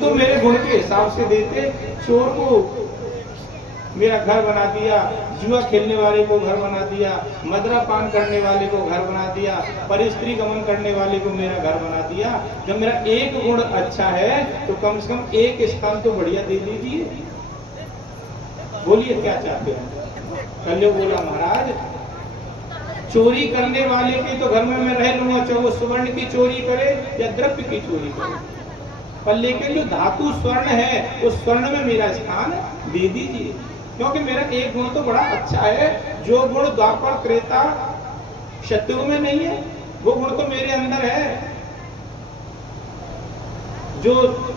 तो मेरे गुण के हिसाब से देते, चोर को मेरा घर बना दिया, जुआ खेलने वाले को घर बना दिया, मदरा पान करने वाले को घर बना दिया, पर स्त्री गमन करने वाले को मेरा घर बना दिया। जब मेरा एक गुण अच्छा है तो कम से कम एक स्थान तो बढ़िया दे दीजिए। बोलिए क्या चाहते हैं? कल्यो बोला महाराज चोरी करने वाले के तो घर में मैं रह लूंगा, चाहे वो स्वर्ण की चोरी करे या द्रव्य की चोरी करे, पर लेकिन जो धातु स्वर्ण है उस स्वर्ण में मेरा स्थान दे दीजिए, क्योंकि मेरा एक गुण तो बड़ा अच्छा है। जो गुण द्वापर त्रेता शत्रु में नहीं है वो गुण तो मेरे अंदर है। जो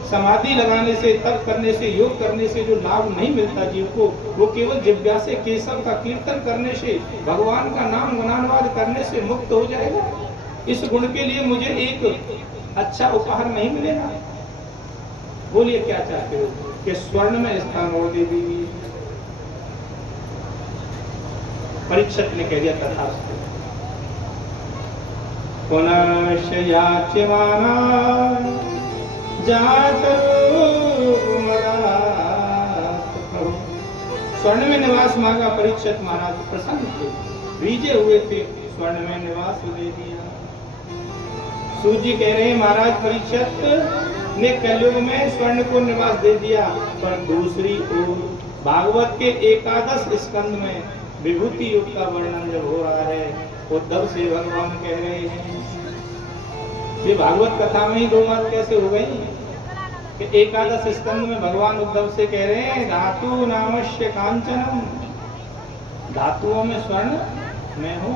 समाधि लगाने से, तप करने से, योग करने से जो लाभ नहीं मिलता जीव को, वो केवल जिज्ञा से केशव का कीर्तन करने से, भगवान का नाम गुणानुवाद करने से मुक्त हो जाएगा। इस गुण के लिए मुझे एक अच्छा उपहार नहीं मिलेगा। बोलिए क्या चाहते हो कि स्वर्ण में स्थान और दे दीजिए। परीक्षित ने कह दिया तथास्तु। पुनश्च याच्यमाना स्वर्ण में निवास मांगा, परीक्षित महाराज प्रसन्न थे, रीझे हुए थे, स्वर्ण में निवास दे दिया। सूजी कह रहे हैं महाराज परीक्षित ने कलयुग में स्वर्ण को निवास दे दिया, पर दूसरी ओर भागवत के एकादश स्कंद में विभूति युग का वर्णन जब हो रहा है, उद्धव से भगवान कह रहे हैं, ये भागवत कथा में ही दो बात कैसे हो गई कि एकादश स्कंद में भगवान उद्धव से कह रहे हैं धातु नामस्य कांचनम, धातुओं में स्वर्ण मैं हूं।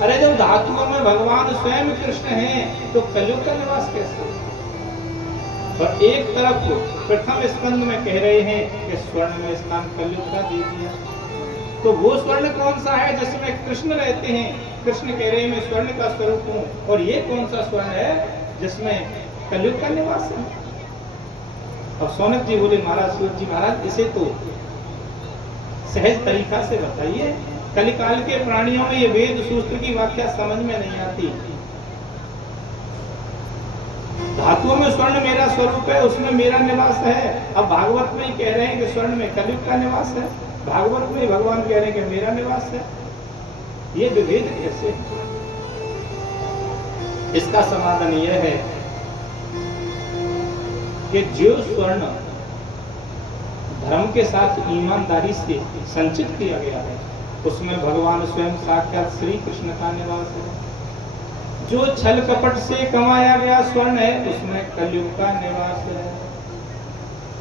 अरे जब धातुओं में भगवान स्वयं कृष्ण हैं तो कलयुग का निवास कैसे? और एक तरफ प्रथम स्कंद में कह रहे हैं कि स्वर्ण में स्थान कलयुग का दे दिया, तो वो स्वर्ण कौन सा है जिसमें कृष्ण रहते हैं? कृष्ण कह रहे हैं मैं स्वर्ण का स्वरूप हूं, और ये कौन सा स्वर्ण है जिसमें कलयुग का निवास है? अब सौनक जी बोले महाराज सूर्य जी महाराज इसे तो सहज तरीका से बताइए, कलिकाल के प्राणियों में ये वेद सूत्र की व्याख्या समझ में नहीं आती। धातुओं में स्वर्ण मेरा स्वरूप है, उसमें मेरा निवास है। अब भागवत में ही कह रहे हैं कि स्वर्ण में कलयुग का निवास है, भागवत में भगवान कह रहे हैं कि मेरा निवास है, ये विभेद कैसे? इसका समाधान यह है कि जो स्वर्ण धर्म के साथ ईमानदारी से संचित किया गया है उसमें भगवान स्वयं साक्षात श्री कृष्ण का निवास है। जो छल कपट से कमाया गया स्वर्ण है उसमें कलयुग का निवास है।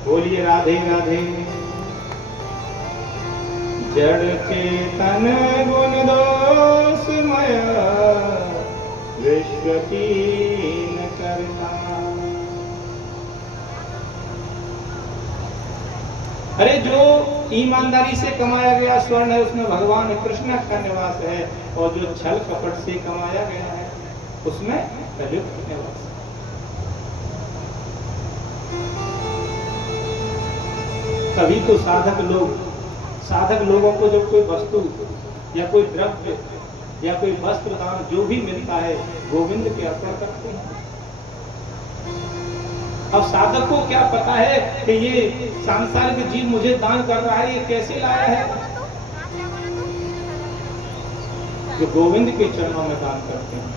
बोलिए राधे राधे। जड़ चेतन गुण दोषमय विश्व कीन करता। अरे जो ईमानदारी से कमाया गया स्वर्ण है उसमें भगवान कृष्ण का निवास है, और जो छल कपट से कमाया गया है उसमें कलयुग का निवास है। तभी तो साधक लोगों को जब कोई वस्तु या कोई द्रव्य या कोई वस्त्र दान जो भी मिलता है गोविंद के अर्पण करते हैं। अब साधक को क्या पता है कि ये सांसारिक जीव मुझे दान कर रहा है, ये कैसे लाया है? जो गोविंद के चरणों में दान करते हैं।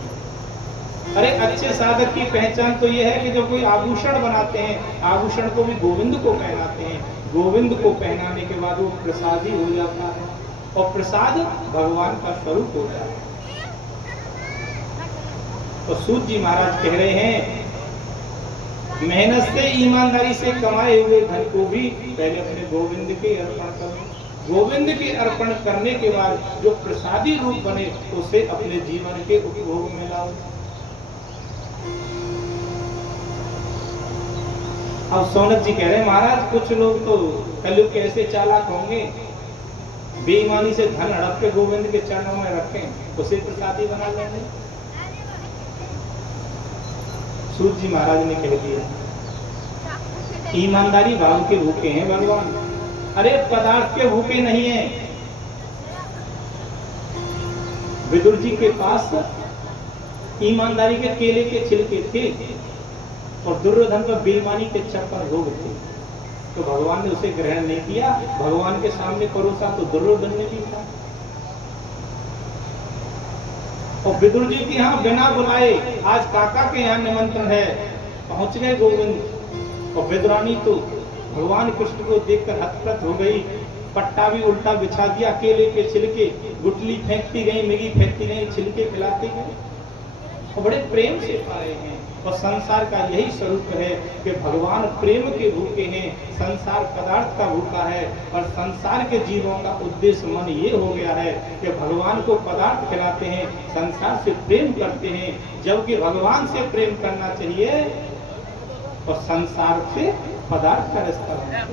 अरे अच्छे साधक की पहचान तो ये है कि जब कोई आभूषण बनाते हैं, आभूषण को भी गोविंद को पहनाते हैं, गोविंद को पहनाने के बाद वो प्रसादी हो जाता है, और प्रसाद भगवान का स्वरूप हो जाता है। तो सूत जी महाराज कह रहे हैं मेहनत से ईमानदारी से कमाए हुए धन को भी पहले अपने गोविंद के अर्पण करो। गोविंद के अर्पण करने के बाद जो प्रसादी रूप बने उसे अपने जीवन के उपभोग में लाओ। अब सौनक जी कह रहे हैं महाराज कुछ लोग तो कलयुग के ऐसे चालाक होंगे, बेईमानी से धन हड़प के गोविंद के चरणों में रखें, उसे प्रसादी बना लेंगे। सूत जी महाराज ने कह दिया ईमानदारी भाव के भूखे हैं भगवान, अरे पदार्थ के भूखे नहीं है। विदुर जी के पास ईमानदारी के केले के छिलके थे, और दुर्योधन में बेईमानी के 56 रोग थे, तो भगवान ने उसे ग्रहण नहीं किया, भगवान के सामने परोसा तो दुर्योधन ने भी था। और विदुर जी के यहाँ बिना बुलाए आज काका के यहाँ निमंत्रण है, पहुंच गए गोविंद। और विदुरानी तो भगवान कृष्ण को देखकर हतप्रत हो गई, पट्टा भी उल्टा बिछा दिया, केले के छिलके, गुटली फेंकती गई, मिगी फेंकती गई, छिलके खिलाती गई, और बड़े प्रेम से खा रहे हैं। और संसार का यही स्वरूप है कि भगवान प्रेम के भूखे हैं, संसार पदार्थ का भूखा है। और संसार के जीवों का उद्देश्य मन ये हो गया है कि भगवान को पदार्थ खिलाते हैं, संसार से प्रेम करते हैं, जबकि भगवान से प्रेम करना चाहिए और संसार से पदार्थ का रिश्ता है।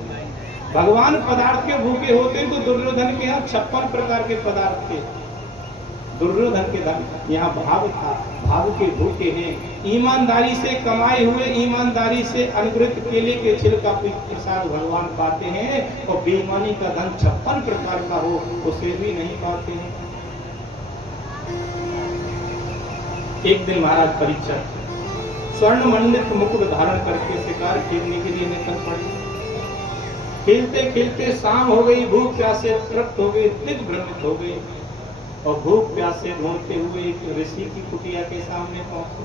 भगवान पदार्थ के भूखे होते तो दुर्योधन के यहाँ 56 प्रकार के पदार्थ थे। दुर्योधन के धन यहाँ भाव था, भाव के भूखे हैं। ईमानदारी से कमाए हुए, ईमानदारी से अनुग्रहित केले के छिलका प्रसाद भगवान पाते हैं, और बेईमानी का धन 56 प्रकार का हो उसे भी नहीं पाते हैं। एक दिन महाराज परीक्षित स्वर्ण मंडित मुकुट धारण करके शिकार खेलने के लिए निकल पड़े। खेलते खेलते शाम हो गई, भूख प्यास से तृप्त हो गए, दिग्भ्रमित हो गए, और भूख प्यास से ढूंढते हुए एक ऋषि की कुटिया के सामने पहुंचे।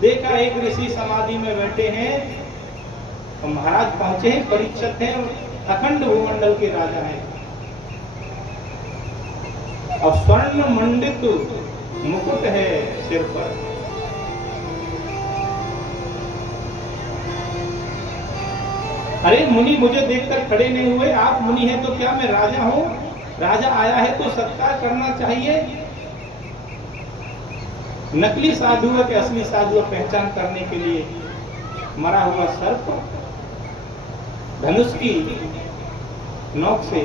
देखा एक ऋषि समाधि में बैठे हैं, और महाराज पहुंचे हैं, परीक्षित हैं, अखंड भूमंडल के राजा हैं, और स्वर्ण मंडित मुकुट है सिर पर। अरे मुनि, मुझे देखकर खड़े नहीं हुए, आप मुनि हैं तो क्या मैं राजा हूं? राजा आया है तो सत्कार करना चाहिए। नकली साधु के असली साधु पहचान करने के लिए मरा हुआ सर्प धनुष की नोक से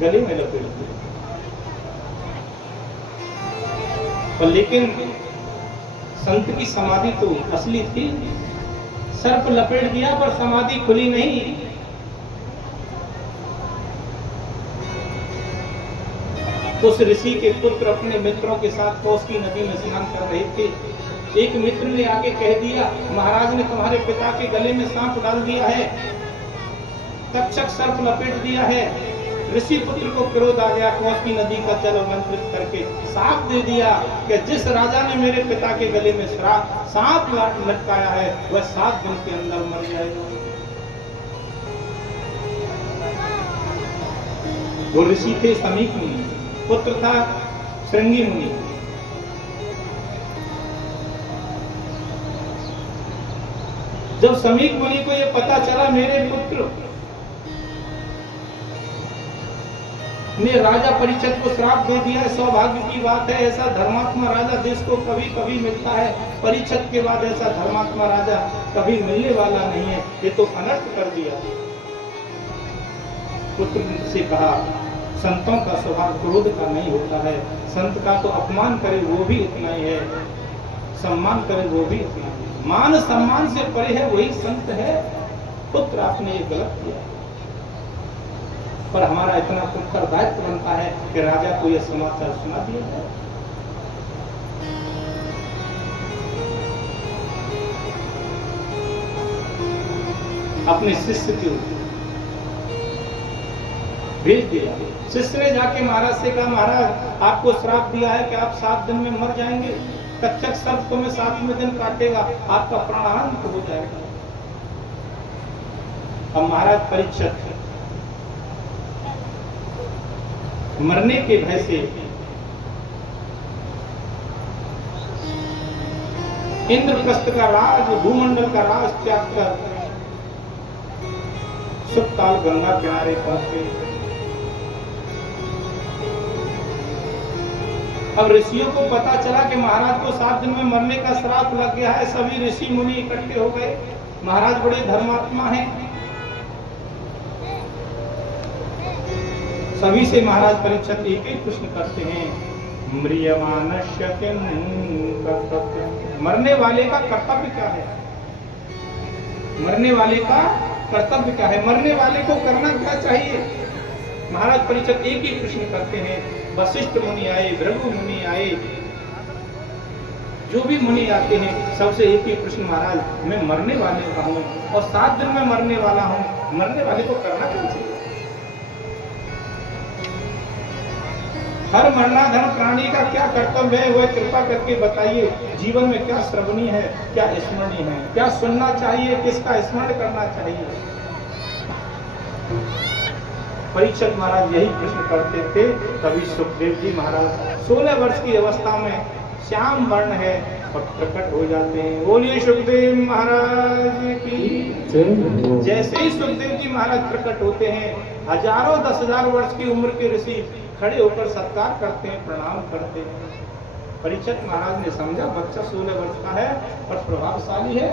गले में लपेट दिया, पर लेकिन संत की समाधि तो असली थी। सर्प लपेट दिया पर समाधि खुली नहीं। उस ऋषि के पुत्र अपने मित्रों के साथ कौश की नदी में स्नान कर रहे थे। एक मित्र ने आके कह दिया, महाराज ने तुम्हारे पिता के गले में सांप डाल दिया है, तक्षक सर्प लपेट दिया है। ऋषि पुत्र को क्रोध आ गया, कौश की नदी का जल मंत्रित करके सांप दे दिया कि जिस राजा ने मेरे पिता के गले में सांप लटकाया है वह 7 दिन के अंदर मर जाएगा। वो ऋषि थे समीप मुनि, पुत्र था श्रृंगी मुनि। जब समीप मुनि को यह पता चला मेरे पुत्र ने राजा परीक्षित को श्राप दे दिया है, सौभाग्य की बात है, ऐसा धर्मात्मा राजा देश को कभी कभी मिलता है, परीक्षित के बाद ऐसा धर्मात्मा राजा कभी मिलने वाला नहीं है, ये तो अनर्थ कर दिया। पुत्र से कहा, संतों का स्वभाव क्रोध का नहीं होता है, संत का तो अपमान करे वो भी उतना ही है, सम्मान करे वो भी उतना ही। मान सम्मान से परे है वही संत है। पुत्र आपने ये गलत किया, पर हमारा इतना उत्तरदायित्व बनता है कि राजा को यह समाचार सुना दिया जाए। अपने शिष्य को भेज दिया। शिष्य ने जाके महाराज से कहा, महाराज आपको श्राप दिया है कि आप 7 दिन में मर जाएंगे, तक्षक सर्प तुम्हें 7वें दिन काटेगा, आपका प्राणांत हो जाएगा। अब महाराज परीक्षित मरने के भय से इंद्रप्रस्थ का राज, भूमंडल का राज त्याग कर सुखताल गंगा किनारे पहुंचे। अब ऋषियों को पता चला कि महाराज को 7 दिन में मरने का श्राप लग गया है। सभी ऋषि मुनि इकट्ठे हो गए। महाराज बड़े धर्मात्मा हैं, सभी से महाराज परीक्षित एक ही प्रश्न करते हैं, म्रियमानस्य किं कर्तव्यम्? मरने वाले का कर्तव्य क्या है? मरने वाले का कर्तव्य क्या है? मरने वाले को करना क्या चाहिए? महाराज परीक्षित एक ही प्रश्न करते हैं। वशिष्ठ मुनि आए, भृगु मुनि आए, जो भी मुनि आते हैं सबसे एक ही प्रश्न, महाराज मैं मरने वाले का हूँ और 7 दिन में मरने वाला हूँ, मरने वाले को करना क्या चाहिए? हर मरणाधन प्राणी का क्या कर्तव्य है वह कृपा करके बताइए। जीवन में क्या श्रवणीय है, क्या स्मरणीय है, क्या सुनना चाहिए, किसका स्मरण करना चाहिए? परीक्षित महाराज यही प्रश्न करते थे। तभी सुखदेव जी महाराज 16 वर्ष की अवस्था में श्याम वर्ण है और प्रकट हो जाते हैं। बोलिए सुखदेव महाराज की। जैसे ही सुखदेव जी महाराज प्रकट होते हैं, हजारों 10,000 वर्ष की उम्र के ऋषि खड़े होकर सत्कार करते हैं, प्रणाम करते हैं। परीक्षित महाराज ने समझा बच्चा 16 वर्ष का है और प्रभावशाली है,